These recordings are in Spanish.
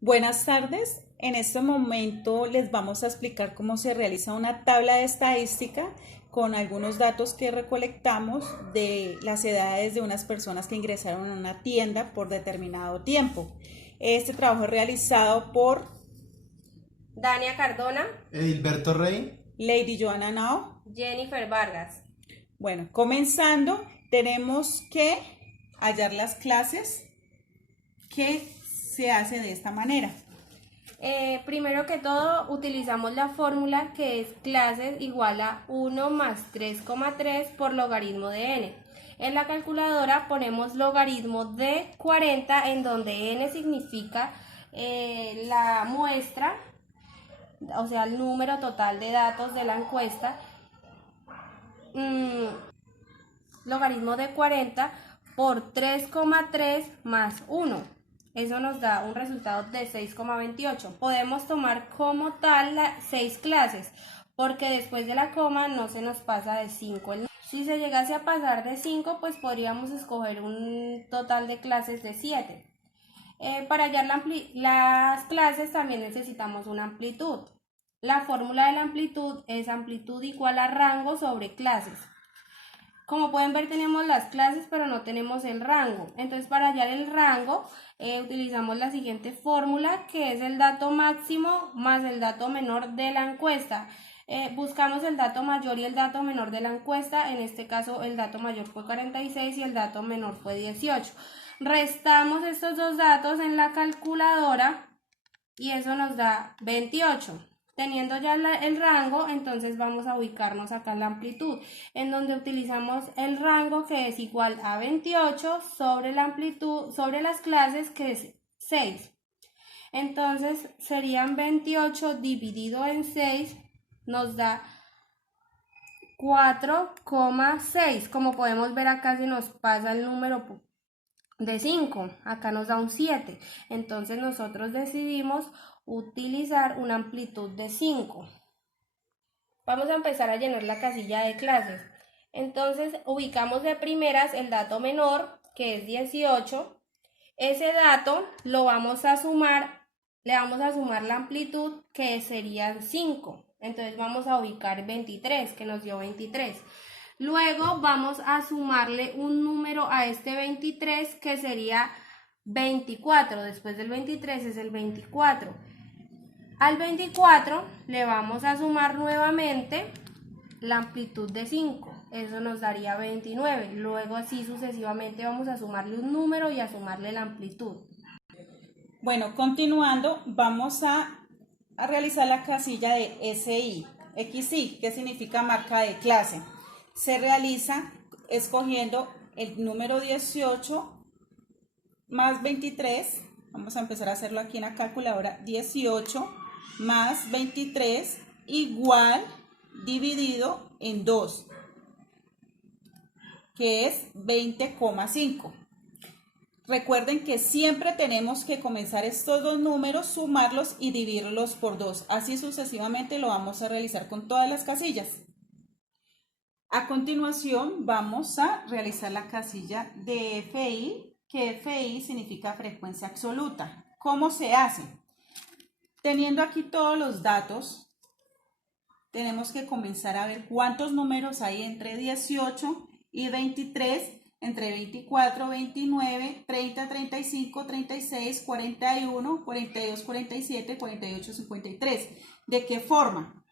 Buenas tardes. En este momento les vamos a explicar cómo se realiza una tabla de estadística con algunos datos que recolectamos de las edades de unas personas que ingresaron a una tienda por determinado tiempo. Este trabajo es realizado por Dania Cardona, Edilberto Rey. Lady Joanna Nao. Jennifer Vargas. Bueno, comenzando, tenemos que hallar las clases que se hace de esta manera. Primero que todo, utilizamos la fórmula que es clases igual a 1 más 3,3 por logaritmo de n. En la calculadora ponemos logaritmo de 40, en donde n significa la muestra, o sea, el número total de datos de la encuesta. Logaritmo de 40 por 3,3 más 1. Eso nos da un resultado de 6,28. Podemos tomar como tal las 6 clases, porque después de la coma no se nos pasa de 5. Si se llegase a pasar de 5, pues podríamos escoger un total de clases de 7. Para hallar las clases también necesitamos una amplitud. La fórmula de la amplitud es amplitud igual a rango sobre clases. Como pueden ver, tenemos las clases, pero no tenemos el rango. Entonces, para hallar el rango, utilizamos la siguiente fórmula, que es el dato máximo más el dato menor de la encuesta. Buscamos el dato mayor y el dato menor de la encuesta. En este caso, el dato mayor fue 46 y el dato menor fue 18. Restamos estos dos datos en la calculadora y eso nos da 28. Teniendo ya el rango, entonces vamos a ubicarnos acá en la amplitud, en donde utilizamos el rango, que es igual a 28 sobre la amplitud, sobre las clases, que es 6. Entonces serían 28 dividido en 6, nos da 4,6. Como podemos ver, acá se nos pasa el número de 5, acá nos da un 7. Entonces nosotros decidimos utilizar una amplitud de 5. Vamos a empezar a llenar la casilla de clases. Entonces ubicamos de primeras el dato menor, que es 18. Ese dato lo vamos a sumar, le vamos a sumar la amplitud, que serían 5. Entonces vamos a ubicar 23, que nos dio 23. Luego vamos a sumarle un número a este 23, que sería 24. Después del 23 es el 24. Al 24 le vamos a sumar nuevamente la amplitud de 5. Eso nos daría 29. Luego así sucesivamente vamos a sumarle un número y a sumarle la amplitud. Bueno, continuando, vamos a realizar la casilla de SI, XI, que significa marca de clase. Se realiza escogiendo el número 18 más 23. Vamos a empezar a hacerlo aquí en la calculadora. 18 más 23 igual dividido en 2, que es 20,5. Recuerden que siempre tenemos que comenzar estos dos números, sumarlos y dividirlos por 2. Así sucesivamente lo vamos a realizar con todas las casillas. A continuación vamos a realizar la casilla de FI, que FI significa frecuencia absoluta. ¿Cómo se hace? Teniendo aquí todos los datos, tenemos que comenzar a ver cuántos números hay entre 18 y 23, entre 24, 29, 30, 35, 36, 41, 42, 47, 48, 53. ¿De qué forma?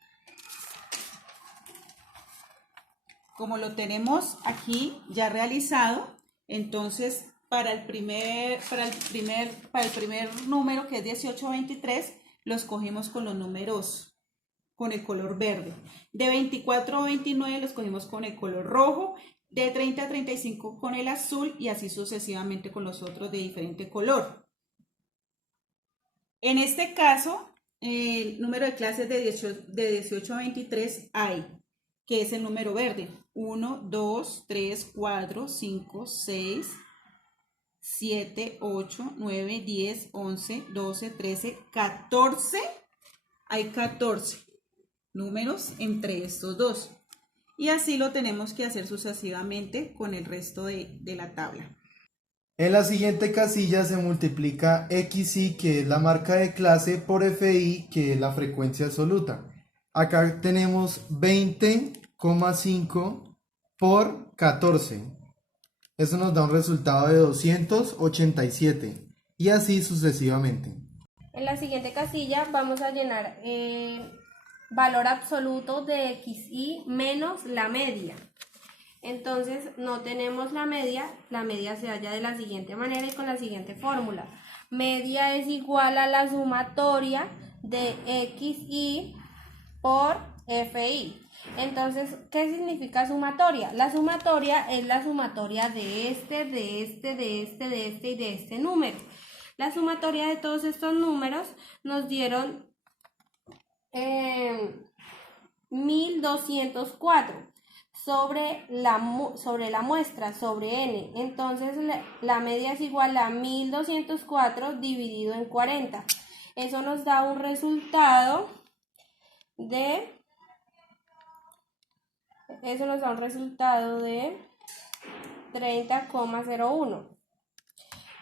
Como lo tenemos aquí ya realizado, entonces para el primer número, que es 18-23, lo escogimos con los números con el color verde. De 24 a 29 los cogimos con el color rojo, de 30 a 35 con el azul y así sucesivamente con los otros de diferente color. En este caso, el número de clases de 18 a 23 hay, que es el número verde. 1, 2, 3, 4, 5, 6, 7, 8, 9, 10, 11, 12, 13, 14. Hay 14 números entre estos dos. Y así lo tenemos que hacer sucesivamente con el resto de la tabla. En la siguiente casilla se multiplica XY, que es la marca de clase, por FI, que es la frecuencia absoluta. Acá tenemos 20,5 por 14. Eso nos da un resultado de 287 y así sucesivamente. En la siguiente casilla vamos a llenar valor absoluto de xy menos la media. Entonces no tenemos la media se halla de la siguiente manera y con la siguiente fórmula. Media es igual a la sumatoria de xy por fi. Entonces, ¿qué significa sumatoria? La sumatoria es la sumatoria de este y de este número. La sumatoria de todos estos números nos dieron 1204 sobre la muestra, sobre n. Entonces la media es igual a 1204 dividido en 40. Eso nos da un resultado de 30,01.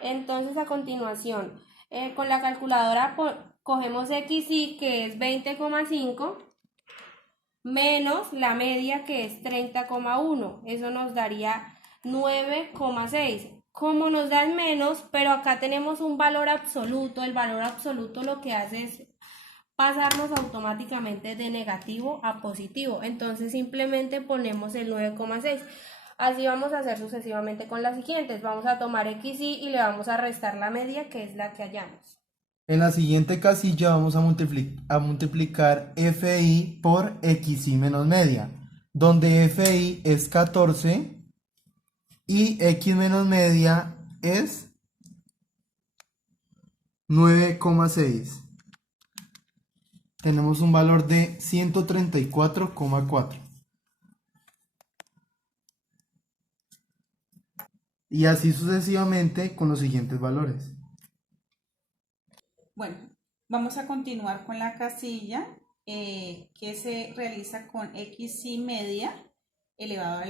Entonces a continuación, con la calculadora cogemos XY, que es 20,5, menos la media, que es 30,1. Eso nos daría 9,6. Como nos dan menos, pero acá tenemos un valor absoluto, el valor absoluto lo que hace es pasarnos automáticamente de negativo a positivo. Entonces simplemente ponemos el 9,6. Así vamos a hacer sucesivamente con las siguientes. Vamos a tomar XY y le vamos a restar la media, que es la que hallamos. En la siguiente casilla vamos a multiplicar FI por XY menos media, donde FI es 14 y X menos media es 9,6. Tenemos un valor de 134,4. Y así sucesivamente con los siguientes valores. Bueno, vamos a continuar con la casilla que se realiza con xy media elevado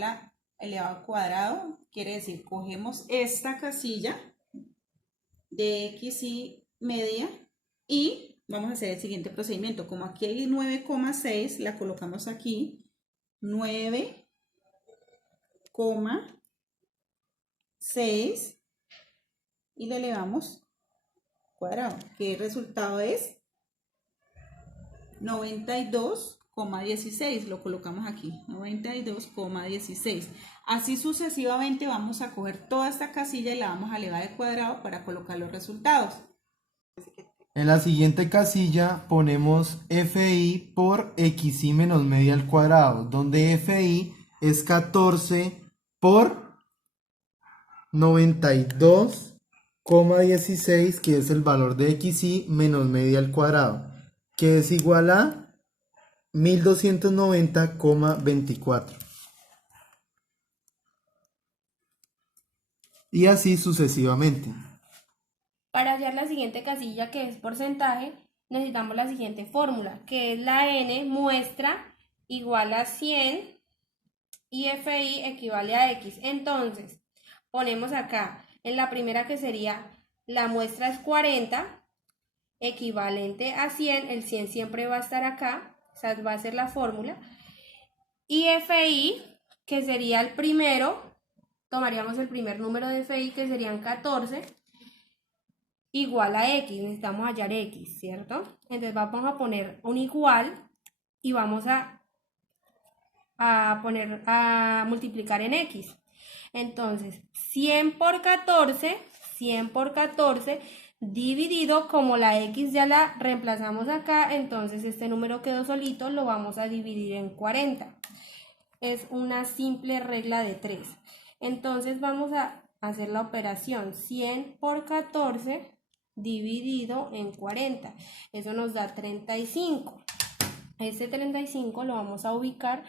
elevado al cuadrado. Quiere decir, cogemos esta casilla de xy media y vamos a hacer el siguiente procedimiento. Como aquí hay 9,6, la colocamos aquí, 9,6 y le elevamos cuadrado, que el resultado es 92,16. Lo colocamos aquí, 92,16. Así sucesivamente vamos a coger toda esta casilla y la vamos a elevar al cuadrado para colocar los resultados. En la siguiente casilla ponemos FI por XY menos media al cuadrado, donde FI es 14 por 92,16, que es el valor de XY menos media al cuadrado, que es igual a 1290,24. Y así sucesivamente. Para hallar la siguiente casilla, que es porcentaje, necesitamos la siguiente fórmula, que es la n muestra igual a 100 y FI equivale a X. Entonces, ponemos acá en la primera, que sería la muestra es 40, equivalente a 100, el 100 siempre va a estar acá, o sea, va a ser la fórmula. Y FI, que sería el primero, tomaríamos el primer número de FI, que serían 14, igual a X, necesitamos hallar X, ¿cierto? Entonces vamos a poner un igual y vamos a multiplicar en X. Entonces, 100 por 14 dividido, como la X ya la reemplazamos acá, entonces este número quedó solito, lo vamos a dividir en 40. Es una simple regla de 3. Entonces vamos a hacer la operación 100 por 14 dividido en 40. Eso nos da 35. Este 35 lo vamos a ubicar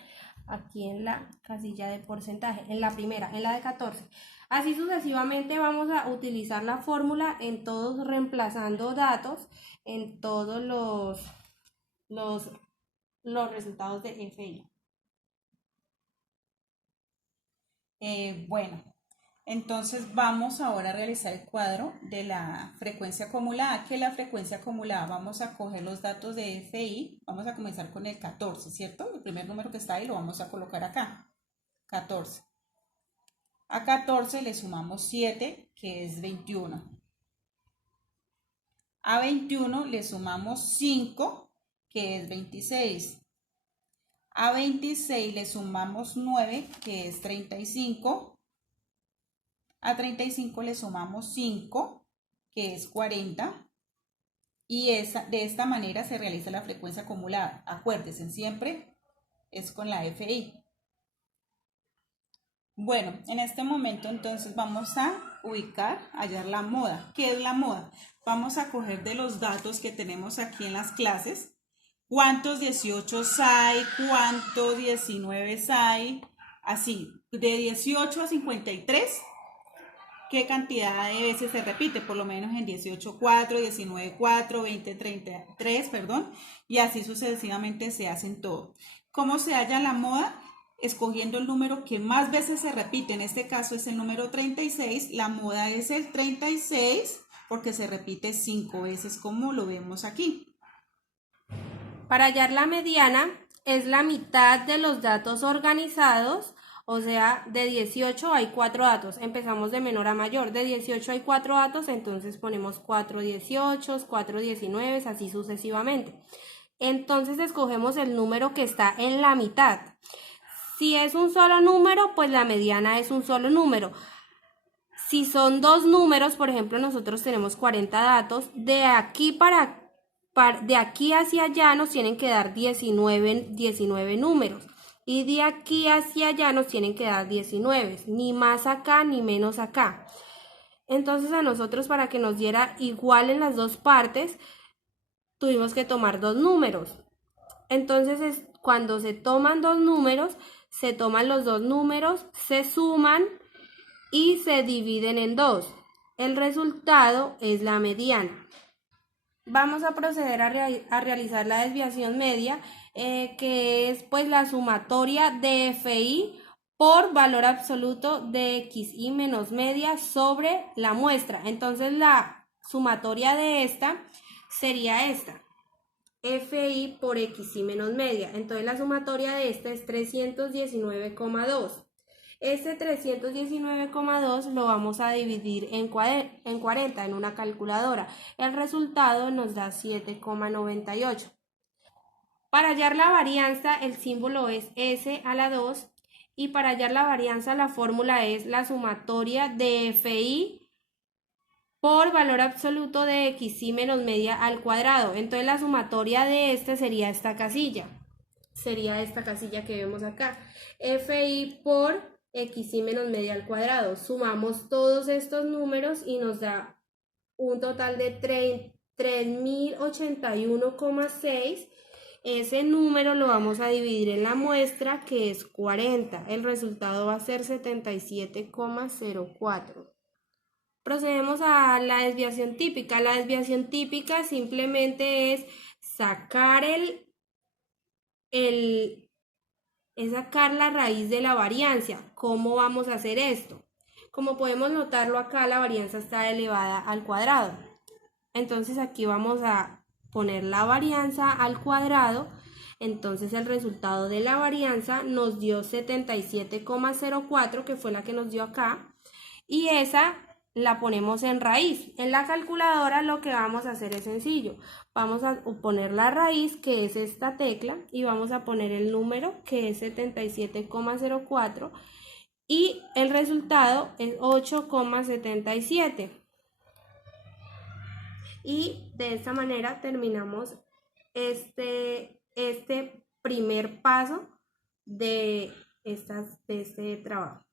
aquí en la casilla de porcentaje, en la primera, en la de 14. Así sucesivamente vamos a utilizar la fórmula en todos, reemplazando datos en todos los resultados de FI. Bueno, Entonces vamos ahora a realizar el cuadro de la frecuencia acumulada. ¿Qué es la frecuencia acumulada? Vamos a coger los datos de FI, vamos a comenzar con el 14, ¿cierto? El primer número que está ahí lo vamos a colocar acá, 14. A 14 le sumamos 7, que es 21. A 21 le sumamos 5, que es 26. A 26 le sumamos 9, que es 35. A 35 le sumamos 5, que es 40. Y de esta manera se realiza la frecuencia acumulada. Acuérdense, siempre es con la FI. Bueno, en este momento entonces vamos a hallar la moda. ¿Qué es la moda? Vamos a coger de los datos que tenemos aquí en las clases. ¿Cuántos 18 hay? ¿Cuántos 19 hay? Así, de 18 a 53. ¿Qué cantidad de veces se repite? Por lo menos en 18, 4, 19, 4, 20, 33, perdón. Y así sucesivamente se hacen todo. ¿Cómo se halla la moda? Escogiendo el número que más veces se repite. En este caso es el número 36. La moda es el 36 porque se repite 5 veces como lo vemos aquí. Para hallar la mediana es la mitad de los datos organizados. O sea, de 18 hay 4 datos. Empezamos de menor a mayor. De 18 hay 4 datos, entonces ponemos 4 18, 4 19, así sucesivamente. Entonces escogemos el número que está en la mitad. Si es un solo número, pues la mediana es un solo número. Si son dos números, por ejemplo, nosotros tenemos 40 datos, de aquí hacia allá nos tienen que dar 19 números. Y de aquí hacia allá nos tienen que dar 19, ni más acá ni menos acá. Entonces a nosotros, para que nos diera igual en las dos partes, tuvimos que tomar dos números. Entonces cuando se toman dos números, se toman los dos números, se suman y se dividen en dos. El resultado es la mediana. Vamos a proceder a realizar la desviación media, que es pues la sumatoria de FI por valor absoluto de XI menos media sobre la muestra. Entonces la sumatoria de esta sería esta, FI por XI menos media. Entonces la sumatoria de esta es 319,2. Este 319,2 lo vamos a dividir en 40 en una calculadora. El resultado nos da 7,98. Para hallar la varianza, el símbolo es S a la 2. Y para hallar la varianza, la fórmula es la sumatoria de FI por valor absoluto de XI menos media al cuadrado. Entonces la sumatoria de este sería esta casilla. Sería esta casilla que vemos acá. FI por XI menos media al cuadrado. Sumamos todos estos números y nos da un total de 3081,6. Ese número lo vamos a dividir en la muestra, que es 40. El resultado va a ser 77,04. Procedemos a la desviación típica. La desviación típica simplemente es sacar es sacar la raíz de la varianza. ¿Cómo vamos a hacer esto? Como podemos notarlo acá, la varianza está elevada al cuadrado. Entonces aquí vamos a poner la varianza al cuadrado. Entonces el resultado de la varianza nos dio 77,04, que fue la que nos dio acá. Y esa la ponemos en raíz. En la calculadora lo que vamos a hacer es sencillo. Vamos a poner la raíz, que es esta tecla, y vamos a poner el número, que es 77,04, y el resultado es 8,77. Y de esta manera terminamos este primer paso de este trabajo.